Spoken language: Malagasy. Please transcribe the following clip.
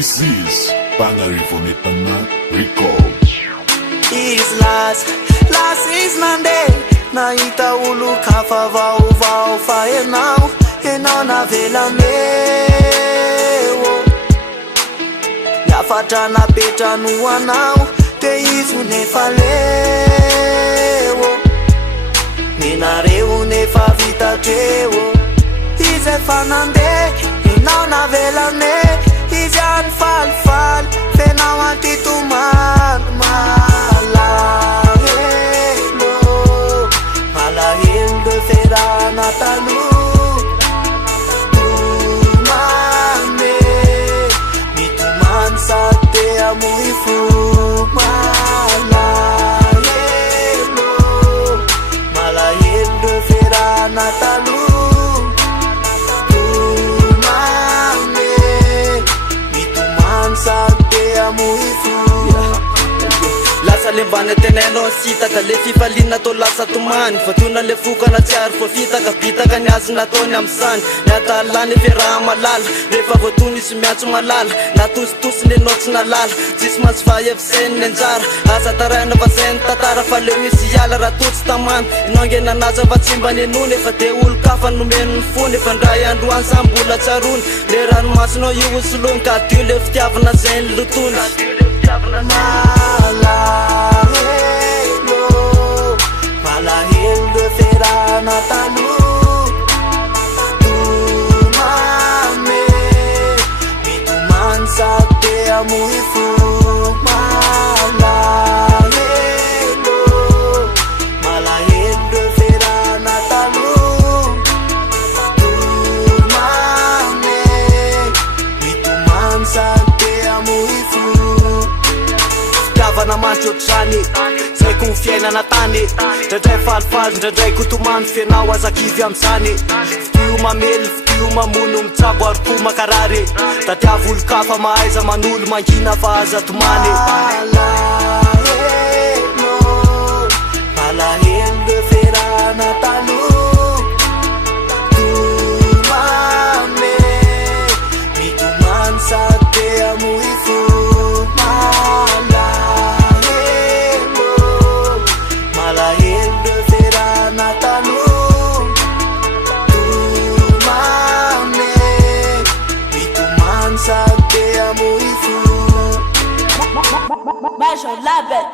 This is Bangarifonitanna Record. Is last is Monday. Nahita olo kafa vaovao fa enao navelaneo. Niafatra napetrano anao de izy nefa leo. Ninareo nefa vitatreo. Izy efa nandeha enao navelane. Izy any falifaly fenao antitomany malahelo de ferana taloha. Tomane mitomany sady te amoy fo. Malahelo de ferana taloha. Lasa le mbana tenenao sitaka le fifaliana atao lasa tomany. Vatona le fokana tsy ary voafitaka bitaka ny azy nataony am'sany. Niatalany efe raha malala rehefa voatony isy miantso malala. Natositosiny enao tsy nalala tsisy mantsy vaheviseniny anjara. Asa taraina vazainy tantara fa leo misy hiala raha totsy tamany. Inao ngena naza fa tsy mba nenony efa de olo-kafa nomeno ny fony. Efa ndray androany sambola tsarony le ranomasinao io osoloany ka dio le fitiavana zay ny lotony. Malahelo de ferana taloha. Tomane mitomany sady te amoy fo. Malahelo de ferana taloha. Tomane mitomany sady te amoy fo. Fitiavana maty ohatrany zay ko fiainana tany. Ndraindray falifaly ndraindray kotomany fianao azakivy am'zany. Fitio mamely fitio mamono mitsabo ary ko makarary. Tatiavo olo-kafa mahaiza manolo mangina fa aza tomany. Malahelo de ferana taloha. Tomane mitomany sady te amoy fo. Malahelo de ferana taloha. Tomane mitomany sady te amoy fo. Major Label.